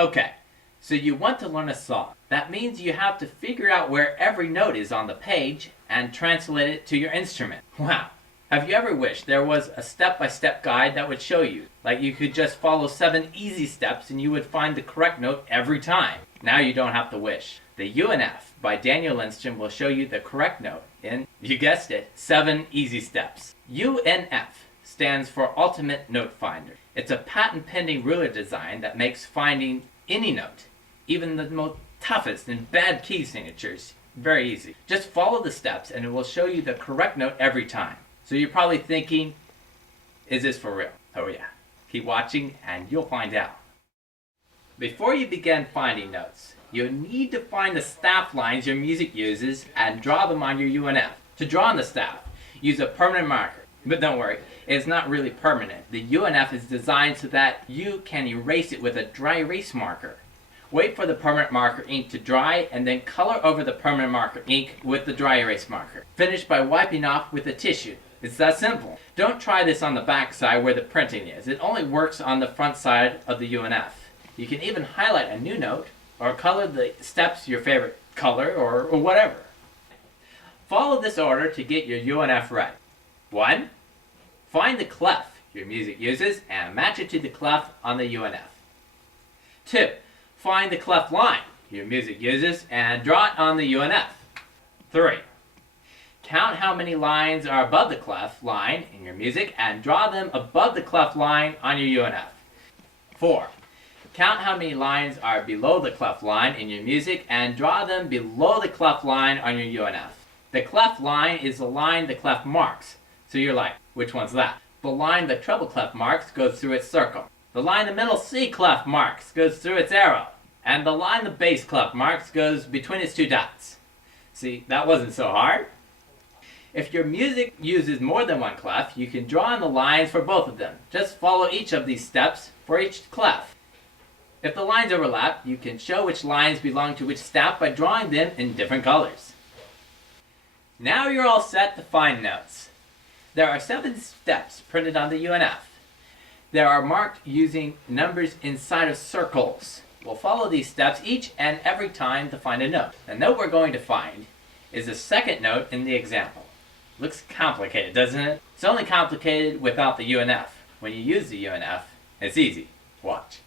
Okay, so you want to learn a song. That means you have to figure out where every note is on the page and translate it to your instrument. Wow. Have you ever wished there was a step-by-step guide that would show you? Like you could just follow 7 easy steps and you would find the correct note every time. Now you don't have to wish. The UNF by Daniel Lindstrom will show you the correct note in, you guessed it, 7 easy steps. UNF stands for Ultimate Note Finder. It's a patent-pending ruler design that makes finding any note, even the most toughest and bad key signatures, very easy. Just follow the steps and it will show you the correct note every time. So you're probably thinking, is this for real? Oh yeah. Keep watching and you'll find out. Before you begin finding notes, you'll need to find the staff lines your music uses and draw them on your UNF. To draw on the staff, use a permanent marker. But don't worry, it's not really permanent. The UNF is designed so that you can erase it with a dry erase marker. Wait for the permanent marker ink to dry and then color over the permanent marker ink with the dry erase marker. Finish by wiping off with a tissue. It's that simple. Don't try this on the back side where the printing is. It only works on the front side of the UNF. You can even highlight a new note or color the steps your favorite color or whatever. Follow this order to get your UNF right. 1. Find the clef your music uses and match it to the clef on the UNF. 2. Find the clef line your music uses and draw it on the UNF. 3. Count how many lines are above the clef line in your music and draw them above the clef line on your UNF. 4. Count how many lines are below the clef line in your music and draw them below the clef line on your UNF. The clef line is the line the clef marks. So you're like, which one's that? The line the treble clef marks goes through its circle. The line the middle C clef marks goes through its arrow. And the line the bass clef marks goes between its 2 dots. See, that wasn't so hard. If your music uses more than one clef, you can draw on the lines for both of them. Just follow each of these steps for each clef. If the lines overlap, you can show which lines belong to which staff by drawing them in different colors. Now you're all set to find notes. There are 7 steps printed on the UNF. They are marked using numbers inside of circles. We'll follow these steps each and every time to find a note. The note we're going to find is the second note in the example. Looks complicated, doesn't it? It's only complicated without the UNF. When you use the UNF, it's easy. Watch.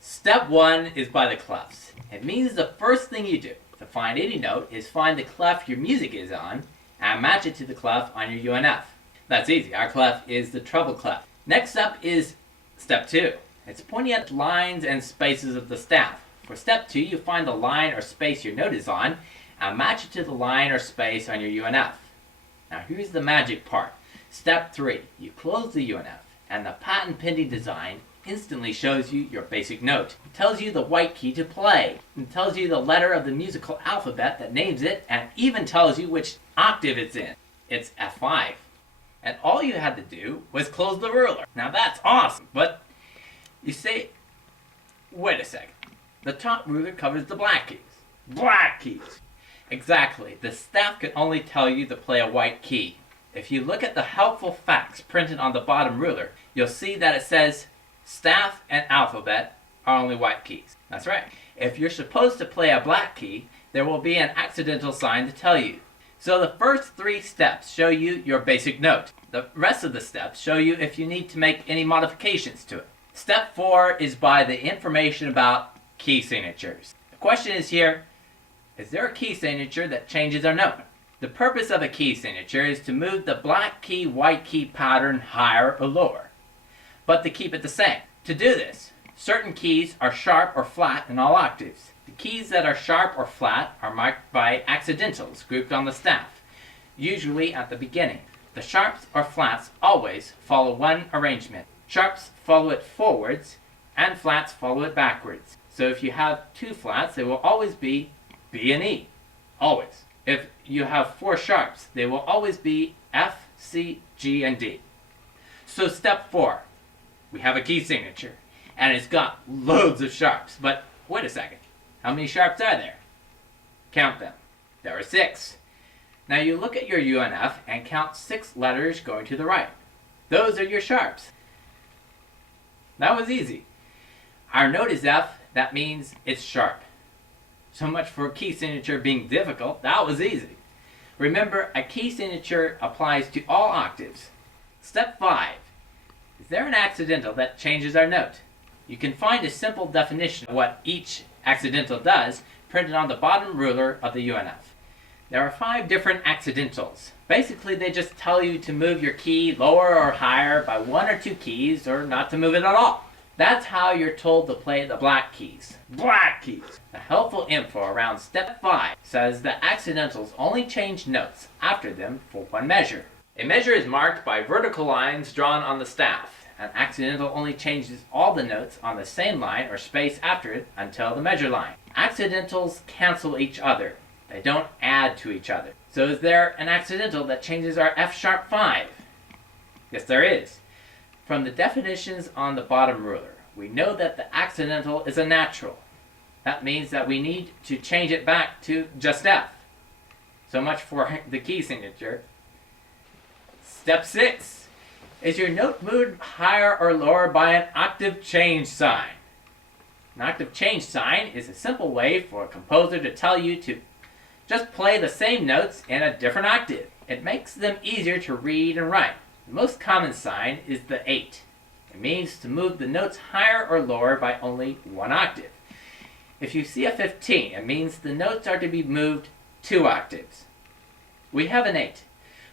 Step 1 is by the clefs. It means the first thing you do to find any note is find the clef your music is on and match it to the clef on your UNF. That's easy. Our clef is the treble clef. Next up is step 2. It's pointing at lines and spaces of the staff. For step 2, you find the line or space your note is on and match it to the line or space on your UNF. Now here's the magic part. Step 3, you close the UNF and the patent pending design instantly shows you your basic note. It tells you the white key to play. It tells you the letter of the musical alphabet that names it and even tells you which octave it's in. It's F5. And all you had to do was close the ruler. Now that's awesome, but you say, wait a second. The top ruler covers the black keys. Black keys! Exactly. The staff can only tell you to play a white key. If you look at the helpful facts printed on the bottom ruler, you'll see that it says staff and alphabet are only white keys. That's right. If you're supposed to play a black key, there will be an accidental sign to tell you. So the first 3 steps show you your basic note. The rest of the steps show you if you need to make any modifications to it. Step 4 is by the information about key signatures. The question is here, is there a key signature that changes our note? The purpose of a key signature is to move the black key, white key pattern higher or lower, but to keep it the same. To do this, certain keys are sharp or flat in all octaves. The keys that are sharp or flat are marked by accidentals grouped on the staff, usually at the beginning. The sharps or flats always follow one arrangement. Sharps follow it forwards, and flats follow it backwards. So if you have 2 flats, they will always be B and E. Always. If you have 4 sharps, they will always be F, C, G, and D. So step 4. We have a key signature, and it's got loads of sharps. But wait a second. How many sharps are there? Count them. There are 6. Now you look at your UNF and count 6 letters going to the right. Those are your sharps. That was easy. Our note is F, that means it's sharp. So much for key signature being difficult. That was easy. Remember, a key signature applies to all octaves. Step 5. Is there an accidental that changes our note? You can find a simple definition of what each accidental does printed on the bottom ruler of the UNF. There are 5 different accidentals. Basically, they just tell you to move your key lower or higher by 1 or 2 keys, or not to move it at all. That's how you're told to play the black keys. Black keys! The helpful info around step 5 says that accidentals only change notes after them for 1 measure. A measure is marked by vertical lines drawn on the staff. An accidental only changes all the notes on the same line or space after it until the measure line. Accidentals cancel each other. They don't add to each other. So is there an accidental that changes our F sharp 5? Yes, there is. From the definitions on the bottom ruler, we know that the accidental is a natural. That means that we need to change it back to just F. So much for the key signature. Step 6. Is your note moved higher or lower by an octave change sign? An octave change sign is a simple way for a composer to tell you to just play the same notes in a different octave. It makes them easier to read and write. The most common sign is the 8. It means to move the notes higher or lower by only 1 octave. If you see a 15, it means the notes are to be moved 2 octaves. We have an 8.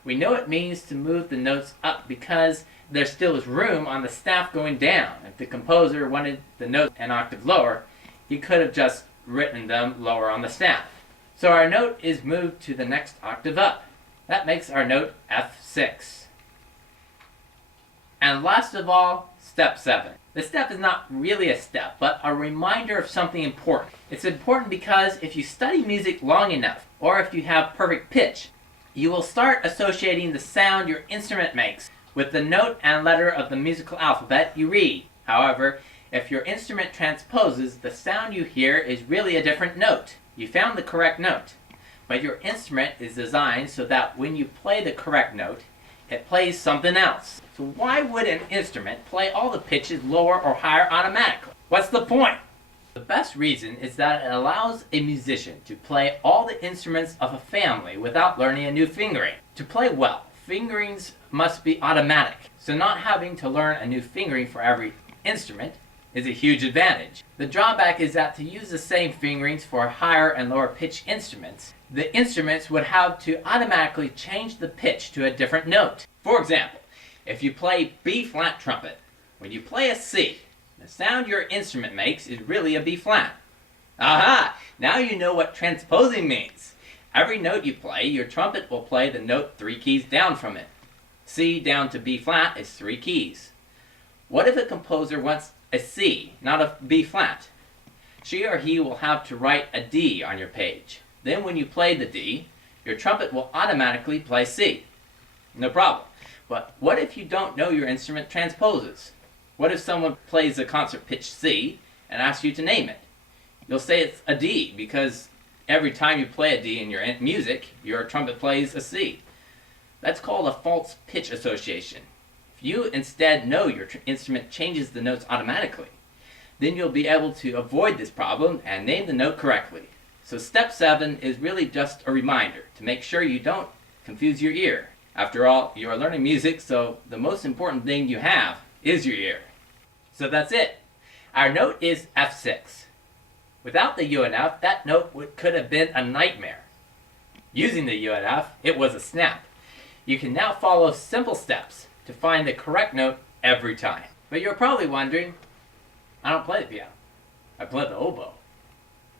We know it means to move the notes up because there still is room on the staff going down. If the composer wanted the notes an octave lower, he could have just written them lower on the staff. So our note is moved to the next octave up. That makes our note F6. And last of all, step 7. The step is not really a step, but a reminder of something important. It's important because if you study music long enough, or if you have perfect pitch, you will start associating the sound your instrument makes with the note and letter of the musical alphabet you read. However, if your instrument transposes, the sound you hear is really a different note. You found the correct note, but your instrument is designed so that when you play the correct note, it plays something else. So why would an instrument play all the pitches lower or higher automatically? What's the point? The best reason is that it allows a musician to play all the instruments of a family without learning a new fingering. To play well, fingerings must be automatic, so not having to learn a new fingering for every instrument is a huge advantage. The drawback is that to use the same fingerings for higher and lower pitch instruments, the instruments would have to automatically change the pitch to a different note. For example, if you play B flat trumpet, when you play a C, the sound your instrument makes is really a B flat. Aha! Now you know what transposing means. Every note you play, your trumpet will play the note 3 keys down from it. C down to B flat is 3 keys. What if a composer wants a C, not a B flat? She or he will have to write a D on your page. Then when you play the D, your trumpet will automatically play C. No problem. But what if you don't know your instrument transposes? What if someone plays a concert pitch C and asks you to name it? You'll say it's a D because every time you play a D in your music, your trumpet plays a C. That's called a false pitch association. If you instead know your instrument changes the notes automatically, then you'll be able to avoid this problem and name the note correctly. So step 7 is really just a reminder to make sure you don't confuse your ear. After all, you are learning music, so the most important thing you have is your ear. So that's it. Our note is F6. Without the UNF, that note could have been a nightmare. Using the UNF, it was a snap. You can now follow simple steps to find the correct note every time. But you're probably wondering, I don't play the piano. I play the oboe.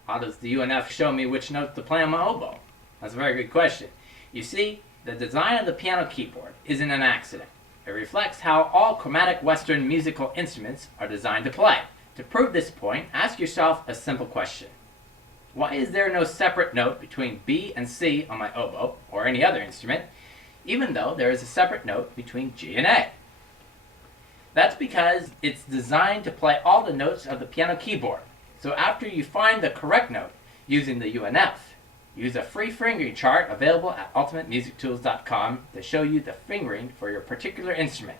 How does the UNF show me which note to play on my oboe? That's a very good question. You see, the design of the piano keyboard isn't an accident. It reflects how all chromatic Western musical instruments are designed to play. To prove this point, ask yourself a simple question. Why is there no separate note between B and C on my oboe, or any other instrument, even though there is a separate note between G and A? That's because it's designed to play all the notes of the piano keyboard. So after you find the correct note using the UNF, use a free fingering chart available at ultimatemusichtools.com to show you the fingering for your particular instrument.